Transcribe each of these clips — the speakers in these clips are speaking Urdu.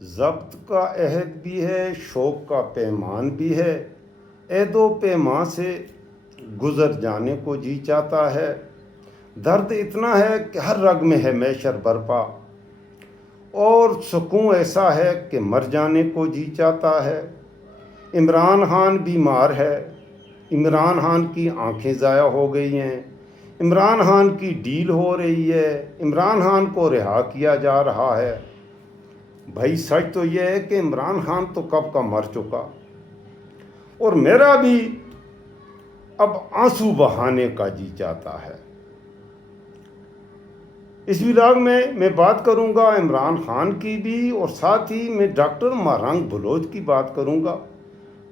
ضبط کا عہد بھی ہے، شوق کا پیمان بھی ہے، عہد و پیمان سے گزر جانے کو جی چاہتا ہے۔ درد اتنا ہے کہ ہر رگ میں ہے محشر برپا، اور سکون ایسا ہے کہ مر جانے کو جی چاہتا ہے۔ عمران خان بیمار ہے، عمران خان کی آنکھیں ضائع ہو گئی ہیں، عمران خان کی ڈیل ہو رہی ہے، عمران خان کو رہا کیا جا رہا ہے۔ بھائی سچ تو یہ ہے کہ عمران خان تو کب کا مر چکا، اور میرا بھی اب آنسو بہانے کا جی چاہتا ہے۔ اس ولاگ میں بات کروں گا عمران خان کی بھی، اور ساتھ ہی میں ڈاکٹر مہرنگ بلوچ کی بات کروں گا۔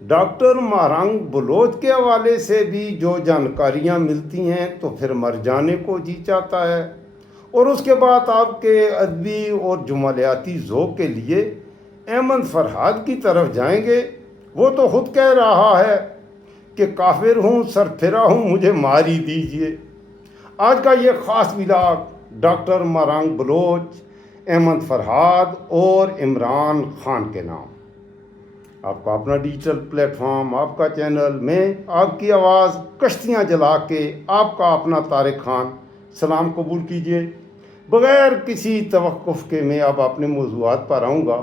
ڈاکٹر مہرنگ بلوچ کے حوالے سے بھی جو جانکاریاں ملتی ہیں تو پھر مر جانے کو جی چاہتا ہے۔ اور اس کے بعد آپ کے ادبی اور جمالیاتی ذوق کے لیے احمد فرحاد کی طرف جائیں گے۔ وہ تو خود کہہ رہا ہے کہ کافر ہوں، سر پھرا ہوں، مجھے مار ہی دیجیے۔ آج کا یہ خاص ولاگ ڈاکٹر مہرنگ بلوچ، احمد فرحاد اور عمران خان کے نام۔ آپ کا اپنا ڈیجیٹل پلیٹ فارم، آپ کا چینل، میں آپ کی آواز کشتیاں جلا کے آپ کا اپنا طارق خان سلام قبول کیجیے۔ بغیر کسی توقف کے میں اب اپنے موضوعات پر آؤں گا۔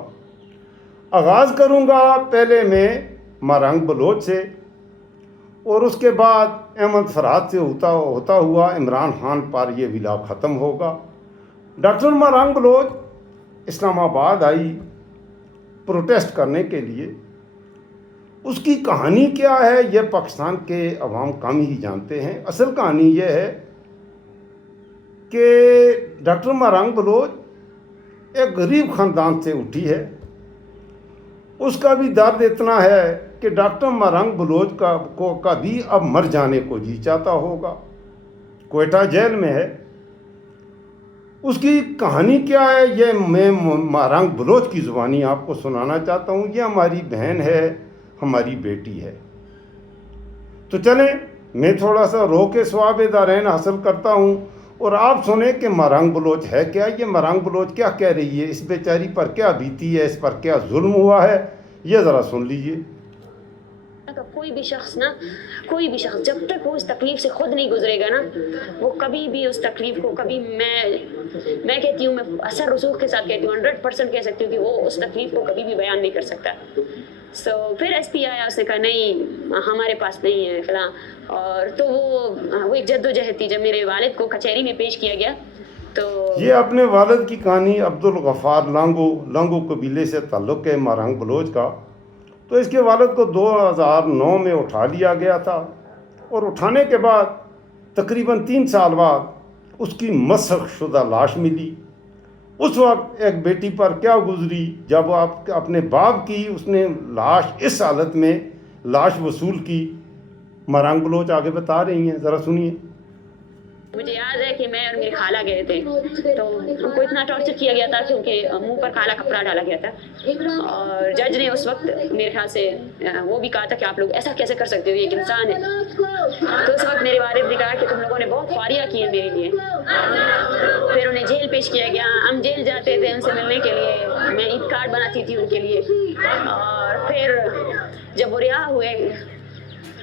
آغاز کروں گا پہلے میں مہرنگ بلوچ سے، اور اس کے بعد احمد فرحاد سے ہوتا ہوا عمران خان پر یہ ولاگ ختم ہوگا۔ ڈاکٹر مہرنگ بلوچ اسلام آباد آئی پروٹیسٹ کرنے کے لیے۔ اس کی کہانی کیا ہے یہ پاکستان کے عوام کم ہی جانتے ہیں۔ اصل کہانی یہ ہے کہ ڈاکٹر مہرنگ بلوچ ایک غریب خاندان سے اٹھی ہے۔ اس کا بھی درد اتنا ہے کہ ڈاکٹر مہرنگ بلوچ کا بھی اب مر جانے کو جی چاہتا ہوگا۔ کوئٹہ جیل میں ہے۔ اس کی کہانی کیا ہے یہ میں مہرنگ بلوچ کی زبانی آپ کو سنانا چاہتا ہوں۔ یہ ہماری بہن ہے، ہماری بیٹی ہے۔ تو چلیں میں تھوڑا سا رو کے ثواب دارین حاصل کرتا ہوں، اور آپ سنیں کہ مہرنگ بلوچ ہے کیا، یہ مہرنگ بلوچ کیا کہہ رہی ہے، اس بیچاری پر کیا بیتی ہے، اس پر کیا ظلم ہوا ہے، یہ ذرا سن لیجئے۔ کوئی بھی شخص جب تک وہ اس تکلیف سے خود نہیں گزرے گا نا، وہ کبھی بھی اس تکلیف کو کبھی میں کہتی ہوں، میں اثر رسوخ کے ساتھ کہتی ہوں، 100% کہہ سکتی ہوں کہ وہ اس تکلیف کو کبھی بھی بیان نہیں کر سکتا۔ پھر ایس پی آیا، اس نے کہا نہیں ہمارے پاس نہیں ہے فلاں، اور تو وہ ایک جدوجہد تھی۔ جب میرے والد کو کچہری میں پیش کیا گیا تو یہ اپنے والد کی کہانی عبدالغفار لانگو قبیلے سے تعلق ہے مہرنگ بلوچ کا۔ تو اس کے والد کو 2009 میں اٹھا لیا گیا تھا، اور اٹھانے کے بعد تقریباً 3 سال بعد اس کی مسخ شدہ لاش ملی۔ اس وقت ایک بیٹی پر کیا گزری جب آپ اپنے باپ کی اس نے لاش اس حالت میں لاش وصول کی، مہرنگ بلوچ آگے بتا رہی ہیں، ذرا سنیے۔ مجھے یاد ہے کہ میں اور میری خالہ گئے تھے، تو ہم کو اتنا ٹارچر کیا گیا تھا کیونکہ منہ پر کالا کپڑا ڈالا گیا تھا، اور جج نے اس وقت میرے خیال سے وہ بھی کہا تھا کہ آپ لوگ ایسا کیسے کر سکتے ہو، یہ ایک انسان ہے۔ تو اس وقت میرے والد نے کہا کہ تم لوگوں نے بہت خواریاں کی ہیں میرے لیے۔ پھر انہیں جیل پیش کیا گیا، ہم جیل جاتے تھے ان سے ملنے کے لیے، میں عید کارڈ بناتی تھی ان کے لیے، اور پھر جب وہ رہا ہوئے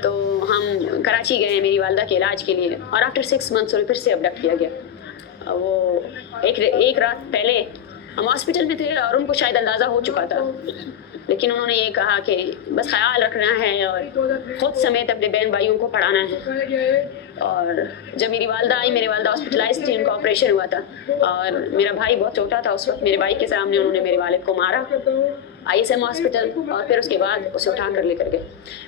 تو ہم کراچی گئے میری والدہ کے علاج کے لیے، اور آفٹر 6 months انہیں پھر سے ابڈکٹ کیا گیا۔ وہ ایک رات پہلے ہم ہاسپٹل میں تھے، اور ان کو شاید اندازہ ہو چکا تھا، لیکن انہوں نے یہ کہا کہ بس خیال رکھنا ہے اور خود سمیت اپنے بہن بھائیوں کو پڑھانا ہے۔ اور جب میری والدہ آئی، میری والدہ ہاسپٹلائز تھی، ان کا آپریشن ہوا تھا، اور میرا بھائی بہت چھوٹا تھا اس وقت۔ میرے بھائی کے سامنے انہوں نے میرے والد کو مارا ISM ہاسپٹل، اور پھر اس کے بعد اسے اٹھا کر لے کر گئے۔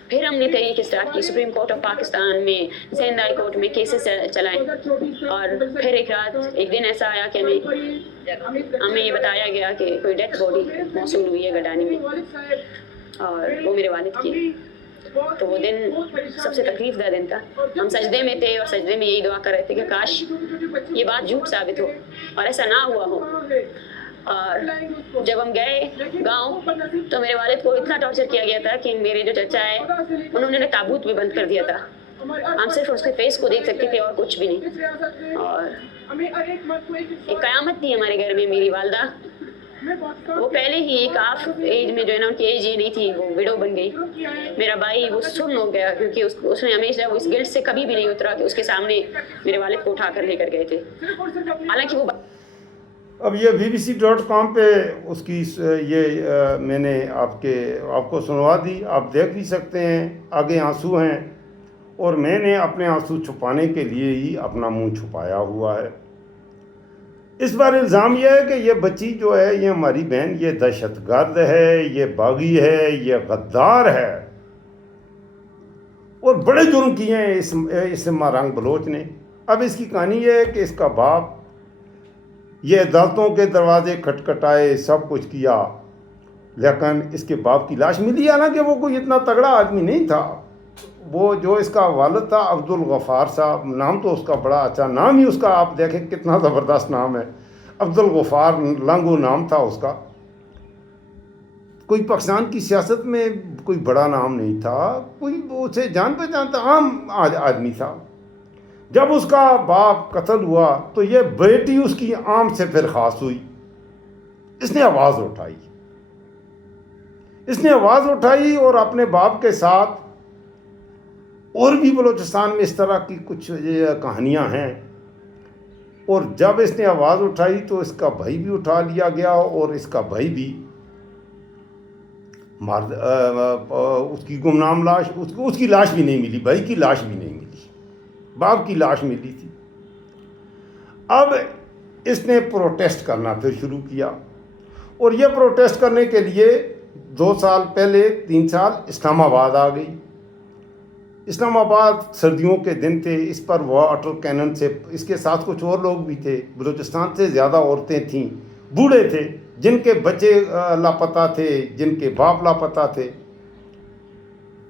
پھر ہم نے تحریک اسٹارٹ کی، سپریم کورٹ آف پاکستان میں، سندھ ہائی کورٹ میں کیسز چلائے، اور پھر ایک دن ایسا آیا کہ ہمیں یہ بتایا گیا کہ کوئی ڈیتھ باڈی موصول ہوئی ہے گڈانی میں، اور وہ میرے والد کی۔ تو وہ دن سب سے تکلیف دہ دن تھا۔ ہم سجدے میں تھے، اور سجدے میں یہی دعا کر رہے تھے کہ کاش یہ بات جھوٹ ثابت ہو اور ایسا نہ ہوا ہو۔ اور جب ہم گئے گاؤں تو میرے والد کو اتنا ٹارچر کیا گیا تھا کہ میرے جو چچا ہے انہوں نے تابوت بھی بند کر دیا تھا، ہم صرف اس کے فیس کو دیکھ سکتے تھے اور کچھ بھی نہیں۔ اور ایک قیامت تھی ہمارے گھر میں۔ میری والدہ وہ پہلے ہی ایک آف ایج میں جو ہے نا ان کی ایج ہی نہیں تھی, وہ ویڈو بن گئی. میرا بھائی وہ سن ہو گیا کیونکہ اس نے ہمیشہ اس گلٹ سے کبھی بھی نہیں اترا کہ اس کے سامنے میرے والد کو اٹھا کر لے کر گئے تھے. حالانکہ وہ اب یہ BBC.com پہ اس کی یہ میں نے آپ کو سنوا دی, آپ دیکھ بھی سکتے ہیں. آگے آنسو ہیں اور میں نے اپنے آنسو چھپانے کے لیے ہی اپنا منہ چھپایا ہوا ہے. اس بار الزام یہ ہے کہ یہ بچی جو ہے, یہ ہماری بہن, یہ دہشت گرد ہے, یہ باغی ہے, یہ غدار ہے اور بڑے جرم کیے ہیں اس مارنگ بلوچ نے. اب اس کی کہانی یہ ہے کہ اس کا باپ یہ عدالتوں کے دروازے کھٹکھٹائے, سب کچھ کیا, لیکن اس کے باپ کی لاش ملی. حالانکہ وہ کوئی اتنا تگڑا آدمی نہیں تھا. وہ جو اس کا والد تھا عبدالغفار صاحب, نام تو اس کا بڑا اچھا نام ہی اس کا, آپ دیکھیں کتنا زبردست نام ہے, عبدالغفار لنگو نام تھا اس کا. کوئی پاکستان کی سیاست میں کوئی بڑا نام نہیں تھا, کوئی اسے جان پہچانتا عام آدمی تھا. جب اس کا باپ قتل ہوا تو یہ بیٹی اس کی عام سے پھر خاص ہوئی. اس نے آواز اٹھائی اور اپنے باپ کے ساتھ اور بھی بلوچستان میں اس طرح کی کچھ کہانیاں ہیں. اور جب اس نے آواز اٹھائی تو اس کا بھائی بھی اٹھا لیا گیا, اور اس کا بھائی بھی اس کی گمنام لاش, اس کی لاش بھی نہیں ملی, بھائی کی لاش بھی نہیں ملی, باپ کی لاش ملی تھی. اب اس نے پروٹیسٹ کرنا پھر شروع کیا, اور یہ پروٹیسٹ کرنے کے لیے 2 سال پہلے 3 سال اسلام آباد آ گئی. اسلام آباد سردیوں کے دن تھے, اس پر واٹر کینن سے, اس کے ساتھ کچھ اور لوگ بھی تھے. بلوچستان سے زیادہ عورتیں تھیں, بوڑھے تھے, جن کے بچے لاپتہ تھے, جن کے باپ لاپتہ تھے.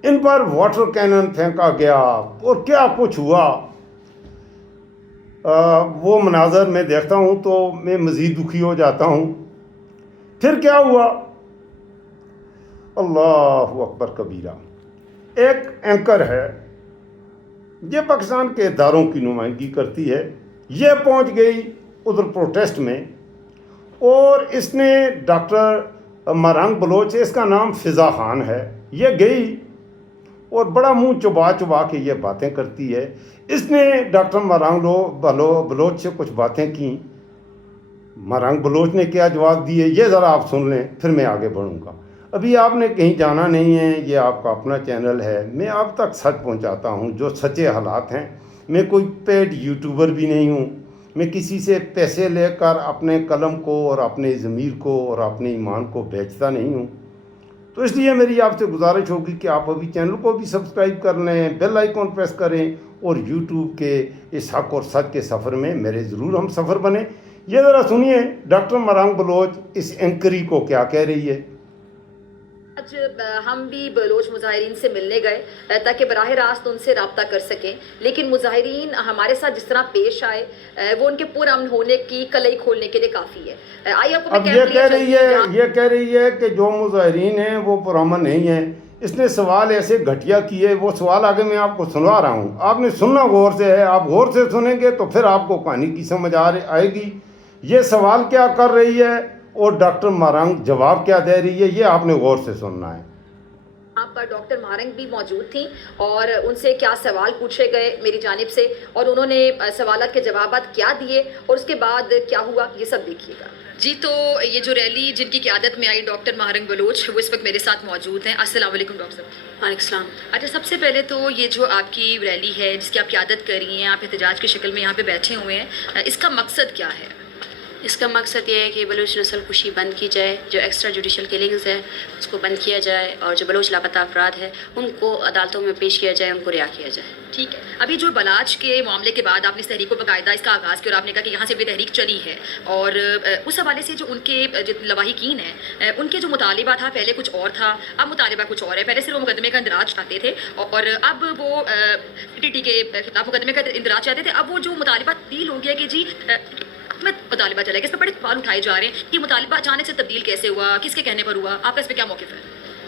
ان پر واٹر کینن پھینکا گیا اور کیا کچھ ہوا. وہ مناظر میں دیکھتا ہوں تو میں مزید دکھی ہو جاتا ہوں. پھر کیا ہوا, اللہ اکبر کبیرہ. ایک اینکر ہے, یہ پاکستان کے اداروں کی نمائندگی کرتی ہے, یہ پہنچ گئی ادھر پروٹیسٹ میں, اور اس نے ڈاکٹر مارنگ بلوچ, اس کا نام فضا خان ہے, یہ گئی اور بڑا منہ چبا کے یہ باتیں کرتی ہے. اس نے ڈاکٹر مارنگ بلوچ سے کچھ باتیں کیں. مارنگ بلوچ نے کیا جواب دیے یہ ذرا آپ سن لیں, پھر میں آگے بڑھوں گا. ابھی آپ نے کہیں جانا نہیں ہے, یہ آپ کا اپنا چینل ہے, میں آپ تک سچ پہنچاتا ہوں جو سچے حالات ہیں. میں کوئی پیڈ یوٹیوبر بھی نہیں ہوں, میں کسی سے پیسے لے کر اپنے قلم کو اور اپنے ضمیر کو اور اپنے ایمان کو بیچتا نہیں ہوں. تو اس لیے میری آپ سے گزارش ہوگی کہ آپ ابھی چینل کو بھی سبسکرائب کر لیں, بیل آئیکن پریس کریں, اور یوٹیوب کے اس حق اور سچ کے سفر میں میرے ضرور ہم سفر بنیں. یہ ذرا سنیے ڈاکٹر مارنگ بلوچ اس اینکری کو کیا کہہ رہی ہے. آج ہم بھی بلوچ مظاہرین سے ملنے گئے تاکہ براہ راست ان سے رابطہ کر سکیں, لیکن مظاہرین ہمارے ساتھ جس طرح پیش آئے وہ ان کے پرامن ہونے کی کلئی کھولنے کے لیے کافی ہے. اب یہ کہہ رہی ہے کہ جو مظاہرین ہیں وہ پرامن نہیں ہیں. اس نے سوال ایسے گھٹیا کیے, وہ سوال آگے میں آپ کو سنوا رہا ہوں, آپ نے سننا غور سے ہے, آپ غور سے سنیں گے تو پھر آپ کو کہانی کی سمجھ آئے گی. یہ سوال کیا کر رہی ہے اور ڈاکٹر مارنگ جواب کیا دے رہی ہے, یہ آپ نے غور سے سننا ہے. یہاں پر ڈاکٹر مارنگ بھی موجود تھیں اور ان سے کیا سوال پوچھے گئے میری جانب سے, اور انہوں نے سوالات کے جوابات کیا دیے, اور اس کے بعد کیا ہوا یہ سب دیکھیے گا. جی تو یہ جو ریلی جن کی قیادت میں آئی ڈاکٹر مارنگ بلوچ, وہ اس وقت میرے ساتھ موجود ہیں. السلام علیکم ڈاکٹر صاحب. وعلیکم السلام. اچھا, سب سے پہلے تو یہ جو آپ کی ریلی ہے جس کی آپ قیادت کر رہی ہیں, آپ احتجاج کی شکل میں یہاں پہ بیٹھے ہوئے ہیں, اس کا مقصد کیا ہے؟ اس کا مقصد یہ ہے کہ بلوچ نسل کشی بند کی جائے, جو ایکسٹرا جوڈیشل کلنگز ہے اس کو بند کیا جائے, اور جو بلوچ لاپتہ افراد ہے ان کو عدالتوں میں پیش کیا جائے, ان کو رہا کیا جائے. ٹھیک ہے. ابھی جو بلاچ کے معاملے کے بعد آپ نے اس تحریک کو باقاعدہ اس کا آغاز کیا, اور آپ نے کہا کہ یہاں سے بھی تحریک چلی ہے, اور اس حوالے سے جو ان کے جو لواحقین ہیں ان کے جو مطالبہ تھا پہلے کچھ اور تھا, اب مطالبہ کچھ اور ہے. پہلے صرف وہ مقدمے کا اندراج چاہتے تھے, اور اب وہ ٹی کے خلاف مقدمے کا اندراج چاہتے تھے. اب وہ جو مطالبہ تبدیل ہو گیا کہ جی میں مطالبہ چلا گیا, اس پہ بڑے سوال اٹھائے جا رہے ہیں کہ مطالبہ اچانک سے تبدیل کیسے ہوا, کس کے کہنے پر ہوا, آپ کا اس پہ کیا موقف ہے؟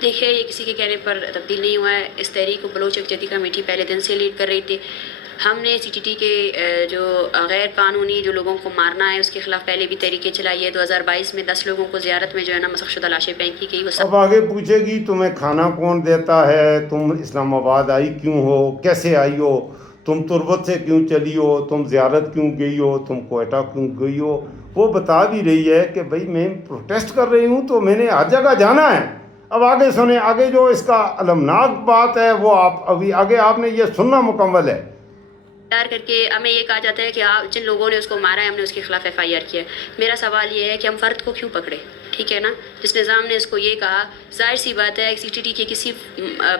دیکھیے, یہ کسی کے کہنے پر تبدیل نہیں ہوا ہے. اس تحریک کو بلوچ یکجہتی کمیٹی پہلے دن سے لیڈ کر رہی تھی. ہم نے سی ٹی ٹی کے جو غیر قانونی جو لوگوں کو مارنا ہے اس کے خلاف پہلے بھی تحریکیں چلائی ہے. 2022 میں 10 لوگوں کو زیارت میں جو ہے نا مسخ شدہ لاشیں پھینکی گئی. وہ سب اب آگے پوچھے گی تمہیں کھانا کون دیتا ہے، تم اسلام آباد آئی کیوں ہو، کیسے آئی ہو، تم تربت سے کیوں چلی ہو، تم زیارت کیوں گئی ہو، تم کوئٹہ کیوں گئی ہو. وہ بتا بھی رہی ہے کہ بھئی میں پروٹیسٹ کر رہی ہوں تو میں نے ہر جگہ جانا ہے. اب آگے سنیں، آگے جو اس کا المناک بات ہے وہ ابھی آگے آپ نے یہ سننا مکمل ہے. تیار کر کے ہمیں یہ کہا جاتا ہے کہ آپ جن لوگوں نے اس کو مارا ہے ہم نے اس کے خلاف ایف آئی آر کیا ہے. میرا سوال یہ ہے کہ ہم فرد کو کیوں پکڑے؟ ٹھیک ہے نا، جس نظام نے اس کو یہ کہا، ظاہر سی بات ہے سی ٹی ٹی کے کسی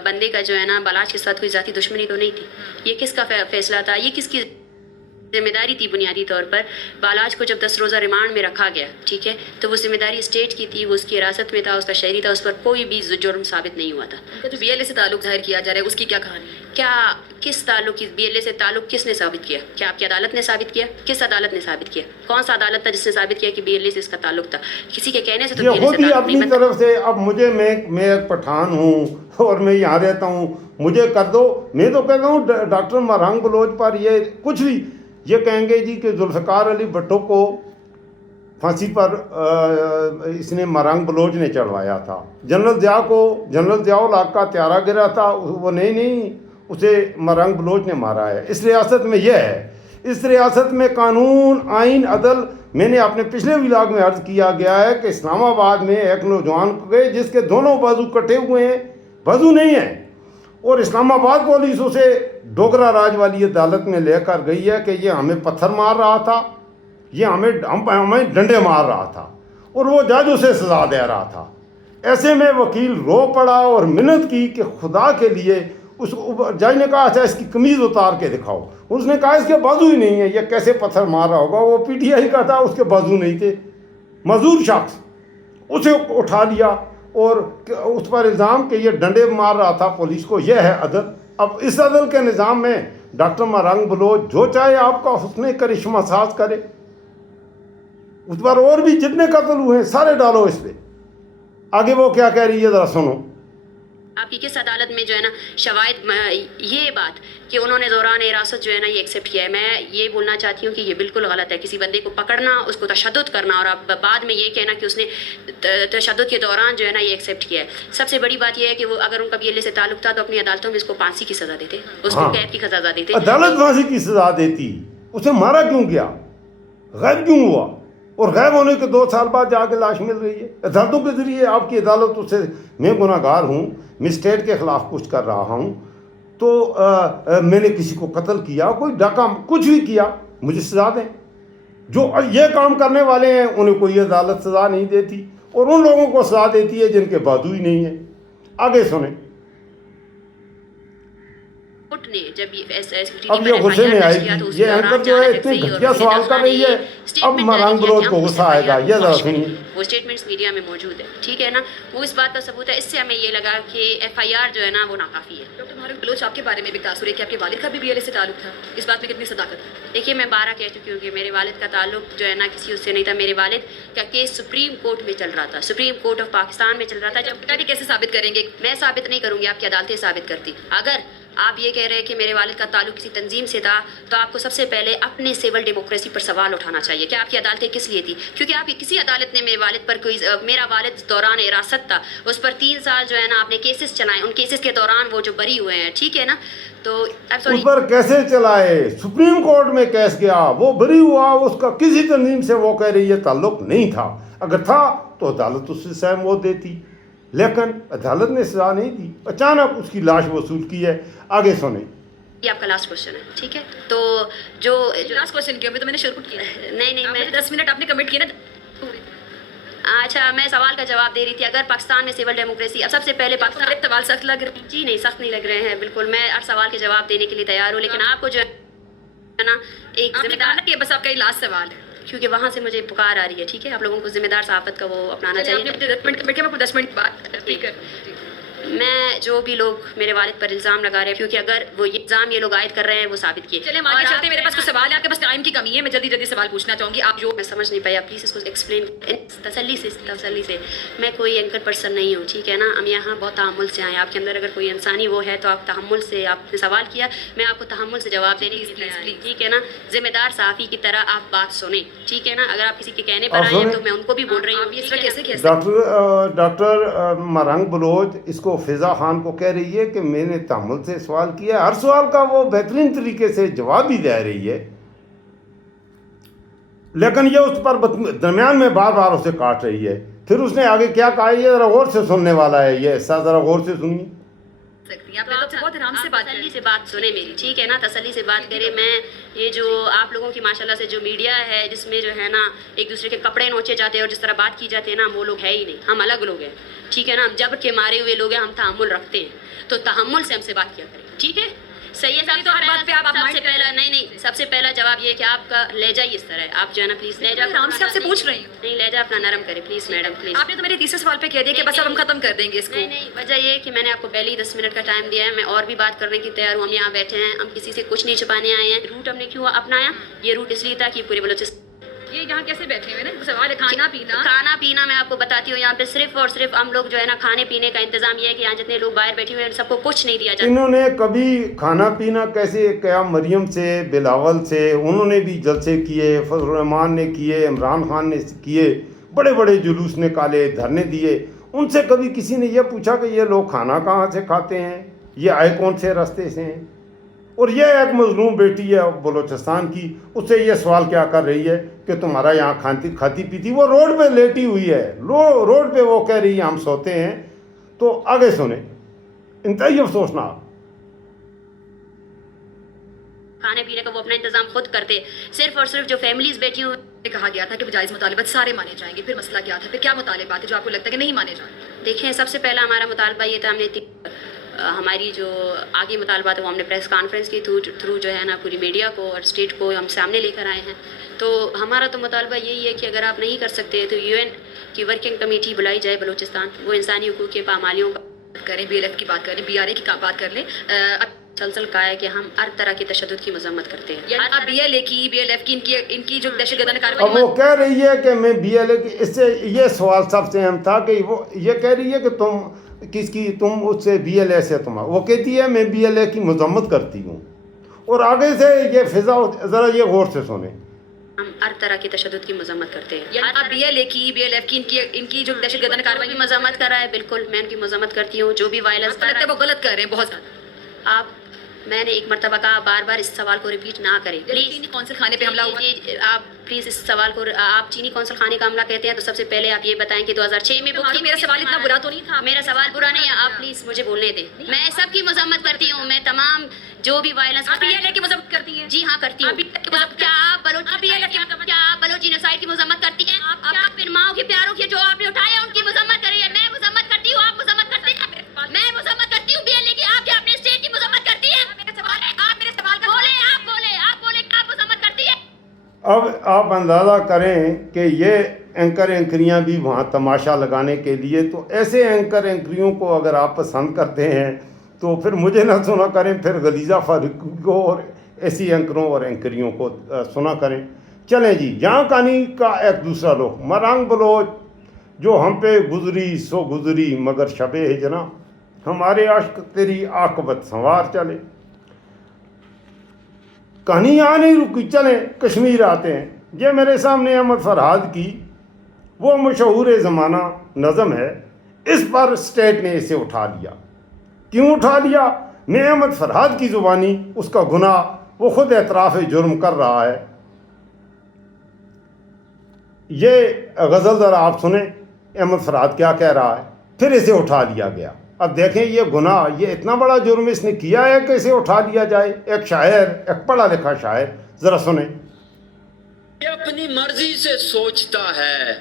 بندے کا جو ہے نا بالاچ کے ساتھ کوئی ذاتی دشمنی تو نہیں تھی. یہ کس کا فیصلہ تھا، یہ کس کی ذمہ داری تھی؟ بنیادی طور پر بالاچ کو جب 10 روزہ ریمانڈ میں رکھا گیا، ٹھیک ہے، تو وہ ذمہ داری اسٹیٹ کی تھی، وہ اس کی حراست میں تھا، اس کا شہری تھا، اس پر کوئی بھی جرم ثابت نہیں ہوا تھا. جو بی ایل اے سے تعلق ظاہر کیا جا رہا ہے اس کی کیا کہانی ہے؟ کیا کس تعلق بی ایل اے سے تعلق کس نے ثابت کیا؟ کیا آپ کی عدالت نے ثابت کیا؟ کس عدالت نے ثابت کیا؟ کون سا عدالت تھا جس نے ثابت کیا کہ بی ایل اے سے اس کا تعلق تھا؟ کسی کے کہنے سے تو یہ BLA خود سے ہی تعلق نہیں اپنی بنتا. طرف سے اب مجھے میں ایک پٹھان ہوں اور میں یہاں رہتا ہوں، مجھے کر دو. میں تو کہتا ہوں ڈاکٹر مہرنگ بلوچ پر یہ کچھ بھی یہ کہیں گے جی کہ ذوالفقار علی بھٹو کو پھانسی پر اس نے مہرنگ بلوچ نے چڑھوایا تھا. جنرل ضیاء الحق کا تیارہ گرا تھا، وہ نہیں اسے مہرنگ بلوچ نے مارا ہے. اس ریاست میں یہ ہے، اس ریاست میں قانون، آئین، عدل. میں نے اپنے پچھلے ولاگ میں عرض کیا گیا ہے کہ اسلام آباد میں ایک نوجوان کو گئے جس کے دونوں بازو کٹے ہوئے ہیں، بازو نہیں ہیں، اور اسلام آباد پولیس اسے ڈوگرا راج والی عدالت میں لے کر گئی ہے کہ یہ ہمیں پتھر مار رہا تھا، یہ ہمیں ڈنڈے مار رہا تھا، اور وہ جج اسے سزا دے رہا تھا. ایسے میں وکیل رو پڑا اور منت کی کہ خدا کے لیے. اس جج نے کہا اچھا اس کی قمیض اتار کے دکھاؤ. اس نے کہا اس کے بازو ہی نہیں ہے، یہ کیسے پتھر مار رہا ہوگا؟ وہ پی ٹی آئی کا تھا، اس کے بازو نہیں تھے. معذور شخص اسے اٹھا لیا اور اس پر الزام کہ یہ ڈنڈے مار رہا تھا پولیس کو. یہ ہے عدل. اب اس عدل کے نظام میں ڈاکٹر مہرنگ بلوچ جو چاہے آپ کا حسن کرشمہ ساز کرے، اس پر اور بھی جتنے قتل ہوئے ہیں سارے ڈالو اس پہ. آگے وہ کیا کہہ رہی ہے ذرا سنو. آپ کی کس عدالت میں جو ہے نا شواہد، یہ بات کہ انہوں نے دوران حراست جو ہے نا یہ ایکسیپٹ کیا ہے. میں یہ بولنا چاہتی ہوں کہ یہ بالکل غلط ہے. کسی بندے کو پکڑنا، اس کو تشدد کرنا اور اب بعد میں یہ کہنا کہ اس نے تشدد کے دوران جو ہے نا یہ ایکسیپٹ کیا ہے. سب سے بڑی بات یہ ہے کہ وہ اگر ان کا بی ایل اے سے تعلق تھا تو اپنی عدالتوں میں اس کو پھانسی کی سزا دیتے، اس کو قید کی سزا دیتے. عدالت پھانسی کی سزا دیتی. اسے مارا کیوں گیا؟ غائب کیوں ہوا؟ اور غائب ہونے کے 2 سال بعد جا کے لاش مل رہی ہے. عدالتوں کے ذریعے آپ کی عدالت اسے، میں گناہ گار ہوں، میں اسٹیٹ کے خلاف کچھ کر رہا ہوں، تو میں نے کسی کو قتل کیا، کوئی ڈاکہ کچھ بھی کیا، مجھے سزا دیں. جو یہ کام کرنے والے ہیں انہیں کوئی عدالت سزا نہیں دیتی، اور ان لوگوں کو سزا دیتی ہے جن کے بازو ہی نہیں ہیں. آگے سنیں. نے جب اب یہ غصے میں آئے گی، یہ اینکر جو ہے اتنے گھٹیا سوال کر رہی ہے، اب مہرنگ بلوچ کو غصہ آئے گا. یہ ذرا سنیے. وہ اسٹیٹمنٹس میڈیا میں موجود ہے، ٹھیک ہے نا، وہ اس بات کا ثبوت ہے. اس سے ہمیں یہ لگا کہ ایف آئی آر جو ہے نا وہ ناکافی ہے. ڈاکٹر مہرنگ بلوچ آپ کے بارے میں بھی تاثر ہے کہ آپ کے والد کا بھی بی ایل اے سے تعلق تھا، اس بات میں کتنی صداقت ہے؟ دیکھیے میں 12 کہہ چکی ہوں کہ میرے والد کا تعلق جو ہے نا کسی اس سے نہیں تھا. میرے والد کا کیس سپریم کورٹ میں چل رہا تھا، سپریم کورٹ آف پاکستان میں چل رہا تھا. جب کیسے ثابت کریں گے؟ میں ثابت نہیں کروں گی، آپ کی عدالتیں ثابت کرتی. اگر آپ یہ کہہ رہے ہیں کہ میرے والد کا تعلق کسی تنظیم سے تھا تو آپ کو سب سے پہلے اپنے سول ڈیموکریسی پر سوال اٹھانا چاہیے کہ آپ کی عدالتیں کس لیے تھی. کیونکہ آپ کی کسی عدالت نے میرے والد پر کوئی، میرا والد دوران حراست تھا، اس پر 3 سال جو ہے نا آپ نے کیسز چلائے، ان کیسز کے دوران وہ جو بری ہوئے ہیں، ٹھیک ہے نا. تو اس پر کیسے چلائے؟ سپریم کورٹ میں کیس گیا، وہ بری ہوا، اس کا کسی تنظیم سے وہ کہہ رہی ہے تعلق نہیں تھا. اگر تھا تو عدالت اس سے سہم وہ دیتی، لیکن عدالت نے سزا نہیں دی، اچانک اس کی لاش وصول کی ہے. آگے سنیں. یہ آپ کا لاسٹ کوشچن ہے، ٹھیک ہے. تو جو لاسٹ کوشچن کیا؟ ابھی تو میں نے شروع کیا. نہیں میں 10 منٹ آپ نے کمنٹ کیا نا. اچھا میں سوال کا جواب دے رہی تھی. اگر پاکستان میں سول ڈیموکریسی، اب سب سے پہلے پاکستان، سوال سخت لگ رہے ہیں؟ جی نہیں سخت نہیں لگ رہے ہیں، بالکل میں ہر سوال کے جواب دینے کے لیے تیار ہوں، لیکن آپ کو جو ہے نا ایک ذمہ دار، کہ بس آپ کا یہ لاسٹ سوال ہے کیونکہ وہاں سے مجھے پکار آ رہی ہے، ٹھیک ہے. آپ لوگوں کو ذمہ دار صحافت کا وہ اپنانا چاہیے. 10 منٹ بعد میں جو بھی لوگ میرے والد پر الزام لگا رہے ہیں، کیونکہ اگر وہ یہ الزام یہ لوگ عائد کر رہے ہیں وہ ثابت کیے. چلے آگے چلتے ہیں، میرے پاس کچھ سوال ہے، آپ کے پاس ٹائم کی کمی ہے، میں جلدی جلدی سوال پوچھنا چاہوں گی. آپ جو میں سمجھ نہیں پایا، پلیز اس کو ایکسپلین تسلی سے. میں کوئی اینکر پرسن نہیں ہوں، ٹھیک ہے نا. ہم یہاں بہت تحمل سے آئے. آپ کے اندر اگر کوئی انسانی وہ ہے تو آپ تحمل سے، آپ نے سوال کیا، میں آپ کو تحمل سے جواب دینے کے لیے آئی، ٹھیک ہے نا. ذمہ دار صحافی کی طرح آپ بات سنیں، ٹھیک ہے نا. اگر آپ کسی کے کہنے پر آئے ہیں تو میں ان کو بھی بول رہی ہوں. اس طرح کیسے کہہ سکتے ڈاکٹر مارنگ بلوچ اس کو فضا خان کو کہہ رہی ہے کہ میں نے تحمل سے سوال کیا. ہر سوال کا وہ بہترین طریقے سے جواب بھی دے رہی ہے، لیکن یہ اس پر درمیان میں بار بار اسے کاٹ رہی ہے. پھر اس نے آگے کیا کہا، یہ ذرا غور سے سننے والا ہے، یہ حصہ ذرا غور سے سنیے. سکتی ہیں؟ آپ نے تو بہت آرام سے بات تسلی سے بات سنیں میری، ٹھیک ہے نا. تسلی سے بات کریں. میں یہ جو آپ لوگوں کی ماشاءاللہ سے جو میڈیا ہے جس میں جو ہے نا ایک دوسرے کے کپڑے نوچے جاتے ہیں اور جس طرح بات کی جاتی ہے نا، وہ لوگ ہے ہی نہیں. ہم الگ لوگ ہیں، ٹھیک ہے نا. ہم جبر کے مارے ہوئے لوگ ہیں، ہم تحمل رکھتے ہیں. تو تحمل سے ہم سے بات کیا کریں، ٹھیک ہے. صحیح ہے. تو ہر بات پہ آپ سب سے پہلا نہیں سب سے پہلا جواب یہ ہے کہ آپ کا لہجہ ہی اس طرح ہے. آپ جو ہے نا پلیز لہجہ آرام سے آپ سے پوچھ رہی ہوں. نہیں، لہجہ اپنا نرم کرے پلیز میڈم، پلیز. آپ نے تو میرے تیسرے سوال پہ کہہ دیا کہ بس اب ہم ختم کر دیں گے اس کو. نہیں، وجہ یہ ہے کہ میں نے آپ کو پہلے ہی 10 منٹ کا ٹائم دیا ہے. میں اور بھی بات کرنے کی تیار ہوں. ہم یہاں بیٹھے ہیں، ہم کسی سے کچھ نہیں چھپانے آئے ہیں. روٹ ہم نے کیوں اپنایا؟ یہ روٹ اس لیے تھا کہ پورے بلوچستان یہ یہاں کیسے بیٹھے ہوئے نا، سوال ہے کھانا پینا میں آپ کو بتاتی ہوں. یہاں پہ صرف اور صرف ہم لوگ جو ہے نا کھانے پینے کا انتظام یہ ہے کہ یہاں جتنے لوگ باہر بیٹھے ہوئے ہیں سب کو کچھ نہیں دیا جاتا. انہوں نے کبھی کھانا پینا کیسے کیا؟ مریم سے، بلاول سے، انہوں نے بھی جلسے کیے، فضل الرحمان نے کیے، عمران خان نے کیے، بڑے بڑے جلوس نکالے، دھرنے دیے. ان سے کبھی کسی نے یہ پوچھا کہ یہ لوگ کھانا کہاں سے کھاتے ہیں، یہ آئے کون سے راستے سے ہیں؟ اور یہ ایک مظلوم بیٹی ہے بلوچستان کی، اس سے یہ سوال کیا کر رہی ہے کہ تمہارا یہاں کھاتی پیتی. وہ روڈ پہ لیٹی ہوئی ہے، روڈ پہ وہ کہہ رہی ہے ہم سوتے ہیں. تو آگے سنیں، انتہائی افسوسناک. کھانے پینے کا وہ اپنا انتظام خود کرتے. صرف اور صرف جو فیملیز بیٹھی ہوئی، کہا گیا تھا کہ جائز مطالبات سارے مانے جائیں گے. پھر مسئلہ کیا تھا؟ پھر کیا مطالبات ہے جو آپ کو لگتا ہے کہ نہیں مانے جائیں؟ دیکھیں، سب سے پہلا ہمارا مطالبہ یہ تھا، ہم نے ہماری جو آگے مطالبات ہے وہ ہم نے پریس کانفرنس کے تھرو جو ہے نا پوری میڈیا کو اور اسٹیٹ کو ہم سامنے لے کر آئے ہیں. تو ہمارا تو مطالبہ یہی ہے کہ اگر آپ نہیں کر سکتے تو UN کی ورکنگ کمیٹی بلائی جائے بلوچستان. وہ انسانی حقوق کے پامالیوں کا کریں، BLF کی بات کریں، BRA کی بات کر لیں. مسلسل کہا ہے کہ ہم ہر طرح کے تشدد کی مذمت کرتے ہیں. یعنی آپ BLA کی، BLF کی، ان کی جو دہشت گردانہ اب کارروائی وہ کہہ رہی ہے کہ میں BLA کی، اس سے یہ سوال سب سے اہم تھا کہ وہ یہ کہہ رہی ہے کہ تم کس کی، تم اس سے BLA سے وہ کہتی ہے میں BLA کی مذمت کرتی ہوں. اور آگے سے یہ فضا، ذرا یہ غور سے سنیں، ہم ہر طرح کے تشدد کی مذمت کرتے ہیں. یعنی آپ BLA کی، BLF کی، ان کی جو دہشت گردانہ کارروائی کی مذمت کر رہا ہے. بالکل میں ان کی مذمت کرتی ہوں. جو بھی وائلنس لگتا ہے وہ غلط کر رہے ہیں بہت زیادہ. آپ، میں نے ایک مرتبہ کہا بار بار اس سوال کو ریپیٹ نہ کریں پلیز. چینی کونسل خانے پہ حملہ ہوا، آپ پلیز اس سوال کو، آپ چینی کونسل خانے کا حملہ کہتے ہیں تو سب سے پہلے آپ یہ بتائیں کہ 2006 میں میرا سوال اتنا برا تو نہیں تھا. میرا سوال برا نہیں ہے، آپ پلیز مجھے بولنے دیں. میں سب کی مذمت کرتی ہوں. میں تمام جو بھی وائلنس آپ BLA کی مذمت کرتی ہیں؟ جی ہاں کرتی ہوں. کیا آپ بلوچ جینوسائیڈ کی مذمت کرتی ہیں؟ کیا آپ ان ماؤں کے پیاروں کی جو آپ نے اٹھائے ان کی مذمت کری ہے؟ میں مذمت کرتی ہوں، آپ مذمت کرتے ہیں. میں مذمت کرتی ہوں BLA کی. آپ کیا اپنے اسٹیٹ کی مذمت کرتی ہیں؟ آپ بولیں کہ آپ مذمت کرتی ہیں. اب آپ اندازہ کریں کہ یہ اینکریاں بھی وہاں تماشا لگانے کے لیے. تو ایسے اینکریوں کو اگر آپ پسند کرتے ہیں تو پھر مجھے نہ سنا کریں، پھر غلیظہ فاروقی کو اور ایسی اینکروں اور اینکریوں کو سنا کریں. چلیں جی، جہاں کہانی کا ایک دوسرا رخ. مارنگ بلوچ جو ہم پہ گزری سو گزری مگر شب ہجراں، ہمارے عشق تیری عاقبت سنوار چلے. کہانی یہاں نہیں رکی، چلیں کشمیر آتے ہیں. یہ میرے سامنے احمد فرحاد کی وہ مشہور زمانہ نظم ہے. اس پر اسٹیٹ نے اسے اٹھا لیا. کیوں اٹھا لیا؟ میں احمد فرحاد کی زبانی اس کا گناہ وہ خود اعتراف جرم کر رہا ہے. یہ غزل ذرا آپ سنیں احمد فرحاد کیا کہہ رہا ہے، پھر اسے اٹھا لیا گیا. اب دیکھیں یہ گناہ، یہ اتنا بڑا جرم اس نے کیا ہے کہ اسے اٹھا لیا جائے. ایک شاعر، ایک پڑھا لکھا شاعر، ذرا سنیں. یہ اپنی مرضی سے سوچتا ہے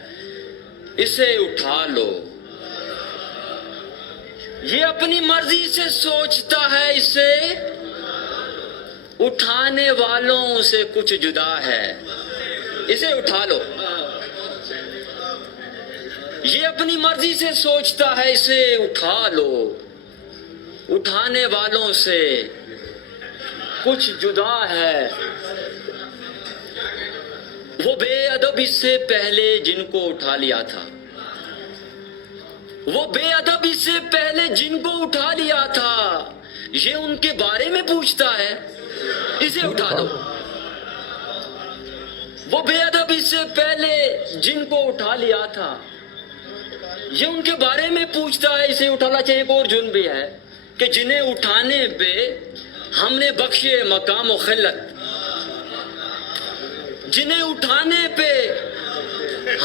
اسے اٹھا لو. یہ اپنی مرضی سے سوچتا ہے اسے اٹھانے والوں سے کچھ جدا ہے. اسے اٹھا لو. یہ اپنی مرضی سے سوچتا ہے اسے اٹھا لو. اٹھانے والوں سے کچھ جدا ہے. وہ بے ادب اس سے پہلے جن کو اٹھا لیا تھا، وہ بے ادب اس سے پہلے جن کو اٹھا لیا تھا، یہ ان کے بارے میں پوچھتا ہے، اسے اٹھا دو. وہ بے ادب اس سے پہلے جن کو اٹھا لیا تھا، یہ ان کے بارے میں پوچھتا ہے، اسے اٹھانا چاہیے. ایک اور جرم بھی ہے کہ جنہیں اٹھانے پہ ہم نے بخشے مقام و خلت، جنہیں اٹھانے پہ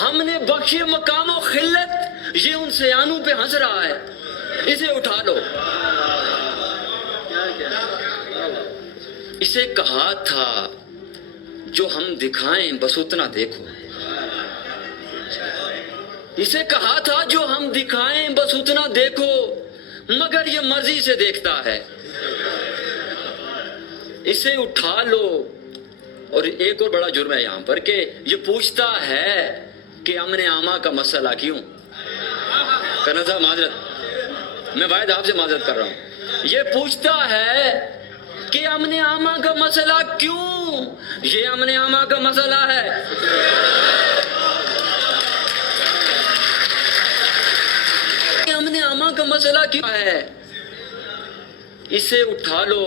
ہم نے بخشے مقام و خلت، یہ ان سیانوں پہ ہنس رہا ہے، اسے اٹھا لو. اسے کہا تھا جو ہم دکھائیں بس اتنا دیکھو، اسے کہا تھا جو ہم دکھائیں بس اتنا دیکھو، مگر یہ مرضی سے دیکھتا ہے. اسے اٹھا لو. اور ایک اور بڑا جرم ہے یہاں پر کہ یہ پوچھتا ہے کہ امن عامہ کا مسئلہ کیوں. کرنا صاحب معذرت، میں واحد آپ سے معذرت کر رہا ہوں. یہ پوچھتا ہے کہ امن عامہ کا مسئلہ کیوں، یہ امن عامہ کا مسئلہ ہے. امن عامہ کا مسئلہ کیا ہے؟ اسے اٹھا لو.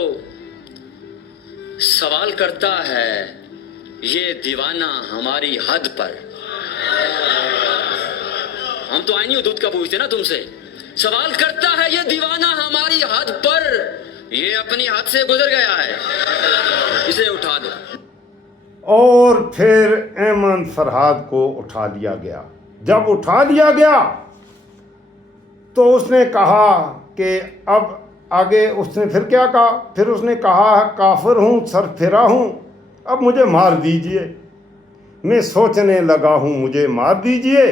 سوال کرتا ہے یہ دیوانہ ہماری حد پر. ہم تو آئینی حدود کا پوچھتے نا تم سے. سوال کرتا ہے یہ دیوانہ ہماری حد پر، یہ اپنی حد سے گزر گیا ہے، اسے اٹھا دو. اور پھر احمد فرحاد کو اٹھا لیا گیا. جب اٹھا لیا گیا تو اس نے کہا کہ اب آگے اس نے پھر کیا کہا؟ پھر اس نے کہا کافر ہوں، سر پھرا ہوں، اب مجھے مار دیجئے. میں سوچنے لگا ہوں مجھے مار دیجئے.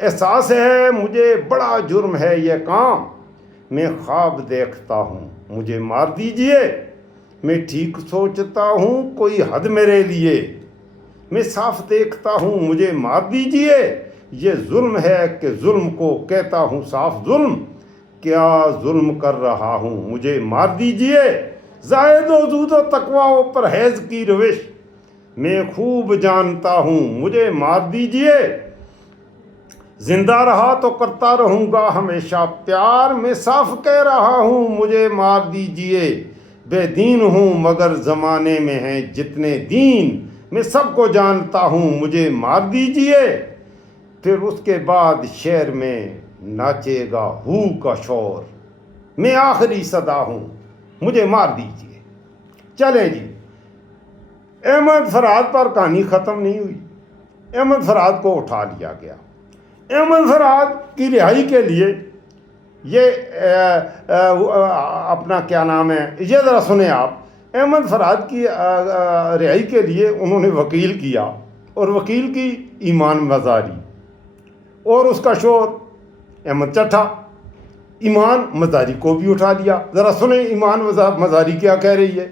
احساس ہے مجھے بڑا جرم ہے یہ کام. میں خواب دیکھتا ہوں مجھے مار دیجئے. میں ٹھیک سوچتا ہوں کوئی حد میرے لیے. میں صاف دیکھتا ہوں مجھے مار دیجئے. یہ ظلم ہے کہ ظلم کو کہتا ہوں صاف ظلم. کیا ظلم کر رہا ہوں مجھے مار دیجئے. زاہد و زود و تقویٰ و پرہیز کی روش میں خوب جانتا ہوں مجھے مار دیجئے. زندہ رہا تو کرتا رہوں گا ہمیشہ پیار. میں صاف کہہ رہا ہوں مجھے مار دیجئے. بے دین ہوں مگر زمانے میں ہیں جتنے دین. میں سب کو جانتا ہوں مجھے مار دیجئے. پھر اس کے بعد شعر میں ناچے گا ہو کا شور. میں آخری صدا ہوں مجھے مار دیجئے. چلیں جی، احمد فرحاد پر کہانی ختم نہیں ہوئی. احمد فرحاد کو اٹھا لیا گیا. احمد فرحاد کی رہائی کے لیے یہ اپنا کیا نام ہے، یہ ذرا سنیں آپ. احمد فرحاد کی رہائی کے لیے انہوں نے وکیل کیا، اور وکیل کی ایمان مزاری اور اس کا شور احمد چٹھا. ایمان مزاری کو بھی اٹھا لیا. ذرا سنیں ایمان مزاری کیا کہہ رہی ہے.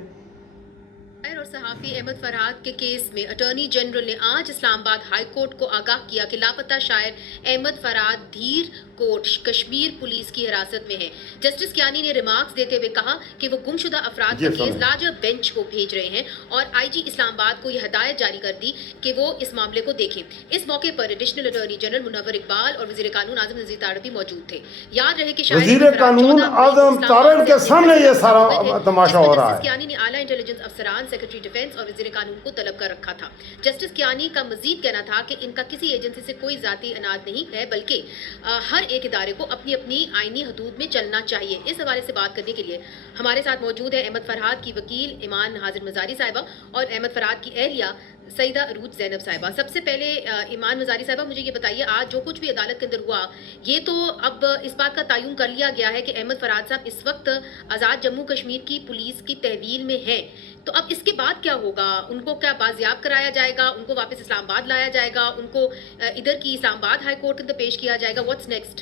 اور صحافی احمد فرحاد کے کیس میں اٹارنی جنرل نے آج اسلام آباد ہائی کورٹ کو آگاہ کیا کہ لاپتہ شاعر احمد فرحاد دھیر کوٹ کشمیر پولیس کی حراست میں ہے. جسٹس کیانی نے ریمارکس دیتے ہوئے کہا کہ وہ گمشدہ افراد کا کیس لارجر بینچ کو بھیج رہے ہیں اور آئی جی اسلام آباد کو یہ ہدایت جاری کر دی کہ وہ اس معاملے کو دیکھیں. اس موقع پر ایڈیشنل اٹارنی جنرل منور اقبال اور وزیر قانون اعظم نذیر تارڑ بھی موجود تھے. یاد رہے کہ وزیر قانون اعظم تارڑ کے سامنے یہ سارا تماشا ہو رہا ہے. جسٹس کیانی نے اعلیٰ انٹیلیجنس افسران، سیکرٹری ڈیفنس اور وزیر قانون کو طلب کر رکھا تھا. جسٹس کیانی کا مزید کہنا تھا کہ ان کا کسی ایجنسی سے کوئی ذاتی اناج نہیں ہے، بلکہ ہر ایک ادارے کو اپنی اپنی آئینی حدود میں چلنا چاہیے. اس حوالے سے بات کرنے کے لیے ہمارے ساتھ موجود ہے احمد فرحاد کی وکیل ایمان حاضر مزاری صاحبہ اور احمد فرحاد کی اہلیہ سیدہ عروج زینب صاحبہ. سب سے پہلے ایمان مزاری صاحبہ مجھے یہ بتائیے، آج جو کچھ بھی عدالت کے اندر ہوا یہ تو اب اس بات کا تعین کر لیا گیا ہے کہ احمد فرحاد صاحب اس وقت آزاد جموں کشمیر کی پولیس کی تحویل میں ہیں. تو اب اس کے بعد کیا ہوگا؟ ان کو کیا بازیاب کرایا جائے گا؟ ان کو واپس اسلام آباد لایا جائے گا؟ ان کو ادھر کی اسلام آباد ہائی کورٹ کے اندر پیش کیا جائے گا؟ What's next?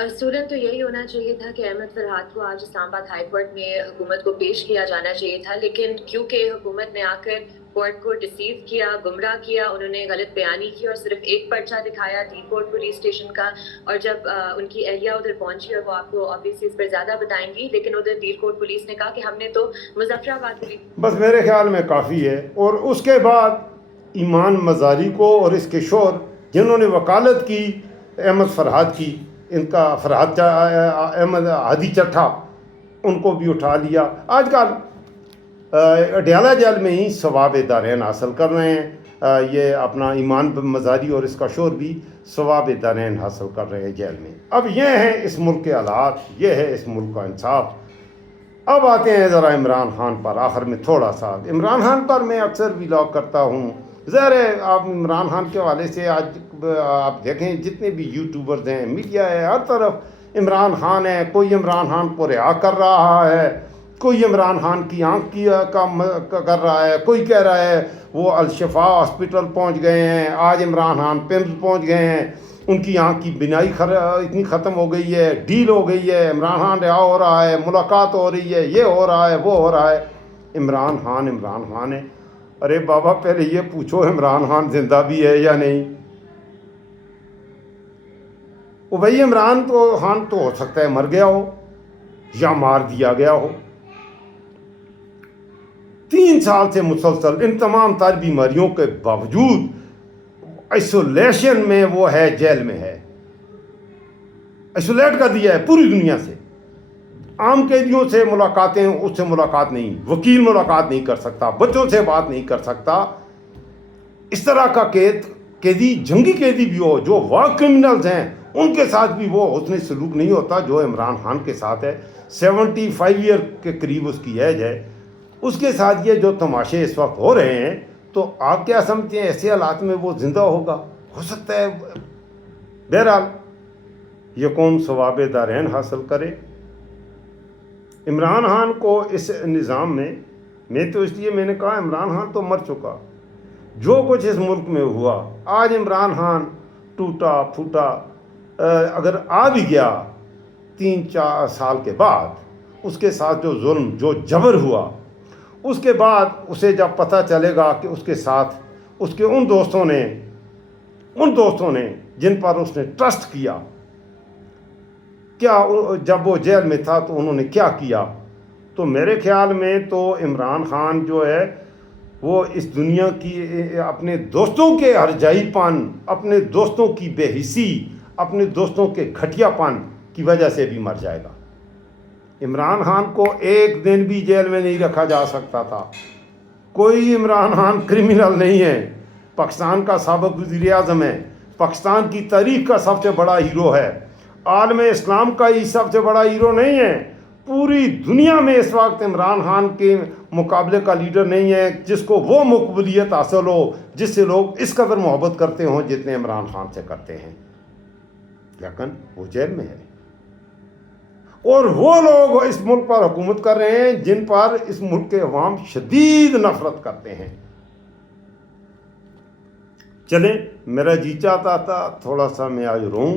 اصولاً تو یہی ہونا چاہیے تھا کہ احمد فرحاد کو آج اسلام آباد ہائی کورٹ میں حکومت کو پیش کیا جانا چاہیے تھا، لیکن کیونکہ حکومت نے آ کر کورٹ کو ڈسیو کیا, گمراہ کیا, انہوں نے غلط بیانی کی اور صرف ایک پرچہ دکھایا ڈی پورٹ پولیس اسٹیشن کا. اور جب ان کی اہلیہ ادھر پہنچی, اور وہ آپ کو آبویسلی اس پر زیادہ بتائیں گی, لیکن ادھر دیر کورٹ پولیس نے کہا کہ ہم نے تو مظفر آباد پولیس. بس میرے خیال میں کافی ہے. اور اس کے بعد ایمان مزاری کو اور اس کے شوہر جنہوں نے وکالت کی احمد فرحاد کی, ان کا فرحاد احمد ہادی چٹھا, ان کو بھی اٹھا لیا. آج کل اڈیالہ جیل میں ہی ثواب دارین حاصل کر رہے ہیں. یہ اپنا ایمان مزاری اور اس کا شوہر بھی ثواب دارین حاصل کر رہے ہیں جیل میں. اب یہ ہیں اس ملک کے حالات, یہ ہے اس ملک کا انصاف. اب آتے ہیں ذرا عمران خان پر. آخر میں تھوڑا سا عمران خان پر میں اکثر ولاگ کرتا ہوں. ظاہر ہے آپ عمران خان کے حوالے سے آج آپ دیکھیں جتنے بھی یوٹیوبرز ہیں, میڈیا ہے, ہر طرف عمران خان ہے. کوئی عمران خان کو رہا کر رہا ہے, کوئی عمران خان کی آنکھ کی کام کر رہا ہے, کوئی کہہ رہا ہے وہ الشفا ہاسپٹل پہنچ گئے ہیں, آج عمران خان پیمز پہنچ گئے ہیں, ان کی آنکھ کی بینائی اتنی ختم ہو گئی ہے, ڈیل ہو گئی ہے, عمران خان رہا ہو رہا ہے, ملاقات ہو رہی ہے, یہ ہو رہا ہے, وہ ہو رہا ہے. عمران خان ہے. ارے بابا پہلے یہ پوچھو عمران خان زندہ بھی ہے یا نہیں. وہ بھائی عمران خان تو ہو سکتا ہے مر گیا ہو یا مار دیا گیا ہو. 3 سال سے مسلسل ان تمام تر بیماریوں کے باوجود آئسولیشن میں وہ ہے, جیل میں ہے, آئسولیٹ کر دیا ہے پوری دنیا سے. عام قیدیوں سے ملاقاتیں, اس سے ملاقات نہیں, وکیل ملاقات نہیں کر سکتا, بچوں سے بات نہیں کر سکتا. اس طرح کا قیدی جنگی قیدی بھی ہو جو وار کرمنلز ہیں, ان کے ساتھ بھی وہ حسن سلوک نہیں ہوتا جو عمران خان کے ساتھ ہے. 75 ایئر کے قریب اس کی ایج ہے. اس کے ساتھ یہ جو تماشے اس وقت ہو رہے ہیں, تو آپ کیا سمجھتے ہیں ایسے حالات میں وہ زندہ ہوگا؟ ہو سکتا ہے. بہرحال یہ قوم ثواب دارین حاصل کرے. عمران خان کو اس نظام میں تو اس لیے میں نے کہا عمران خان تو مر چکا. جو کچھ اس ملک میں ہوا, آج عمران خان ٹوٹا پھوٹا اگر آ بھی گیا 3-4 سال کے بعد, اس کے ساتھ جو ظلم جو جبر ہوا, اس کے بعد اسے جب پتہ چلے گا کہ اس کے ساتھ اس کے ان دوستوں نے جن پر اس نے ٹرسٹ کیا, کیا جب وہ جیل میں تھا تو انہوں نے کیا کیا, تو میرے خیال میں تو عمران خان جو ہے وہ اس دنیا کی اپنے دوستوں کے ہرجائی پن, اپنے دوستوں کی بے حسی, اپنے دوستوں کے گھٹیا پن کی وجہ سے بھی مر جائے گا. عمران خان کو ایک دن بھی جیل میں نہیں رکھا جا سکتا تھا. کوئی عمران خان کرمنل نہیں ہے. پاکستان کا سابق وزیر اعظم ہے, پاکستان کی تاریخ کا سب سے بڑا ہیرو ہے, عالم اسلام کا ہی سب سے بڑا ہیرو نہیں ہے. پوری دنیا میں اس وقت عمران خان کے مقابلے کا لیڈر نہیں ہے جس کو وہ مقبولیت حاصل ہو, جس سے لوگ اس قدر محبت کرتے ہوں جتنے عمران خان سے کرتے ہیں. لیکن وہ جیل میں ہے, اور وہ لوگ اس ملک پر حکومت کر رہے ہیں جن پر اس ملک کے عوام شدید نفرت کرتے ہیں. چلیں, میرا جی چاہتا تھا تھوڑا سا میں آج روں,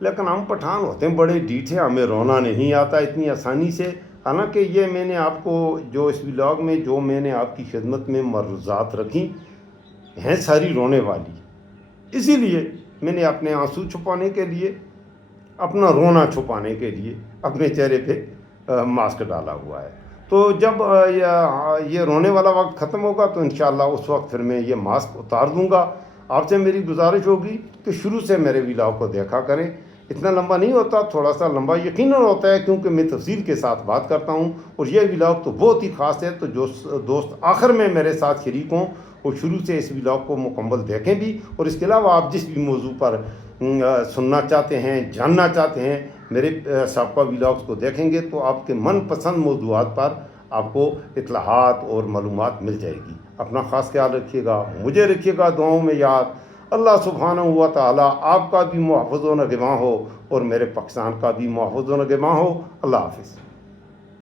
لیکن ہم پٹھان ہوتے ہیں بڑے ڈیٹھے, ہمیں رونا نہیں آتا اتنی آسانی سے. حالانکہ یہ میں نے آپ کو جو اس ولاگ میں جو میں نے آپ کی خدمت میں ملحوظات رکھی ہیں ساری رونے والی. اسی لیے میں نے اپنے آنسو چھپانے کے لیے, اپنا رونا چھپانے کے لیے اپنے چہرے پہ ماسک ڈالا ہوا ہے. تو جب یہ رونے والا وقت ختم ہوگا تو انشاءاللہ اس وقت پھر میں یہ ماسک اتار دوں گا. آپ سے میری گزارش ہوگی کہ شروع سے میرے ولاگ کو دیکھا کریں. اتنا لمبا نہیں ہوتا, تھوڑا سا لمبا یقیناً ہوتا ہے کیونکہ میں تفصیل کے ساتھ بات کرتا ہوں, اور یہ ولاگ تو بہت ہی خاص ہے. تو جو دوست آخر میں میرے ساتھ شریک ہوں وہ شروع سے اس ولاگ کو مکمل دیکھیں بھی, اور اس کے علاوہ آپ جس بھی موضوع پر سننا چاہتے ہیں, جاننا چاہتے ہیں, میرے سابقہ ولاگز کو دیکھیں گے تو آپ کے من پسند موضوعات پر آپ کو اطلاعات اور معلومات مل جائے گی. اپنا خاص خیال رکھیے گا, مجھے رکھیے گا دعاؤں میں یاد. اللہ سبحانہ و تعالی آپ کا بھی محفوظ و نگہباں ہو اور میرے پاکستان کا بھی محفوظ و نگہباں ہو. اللہ حافظ.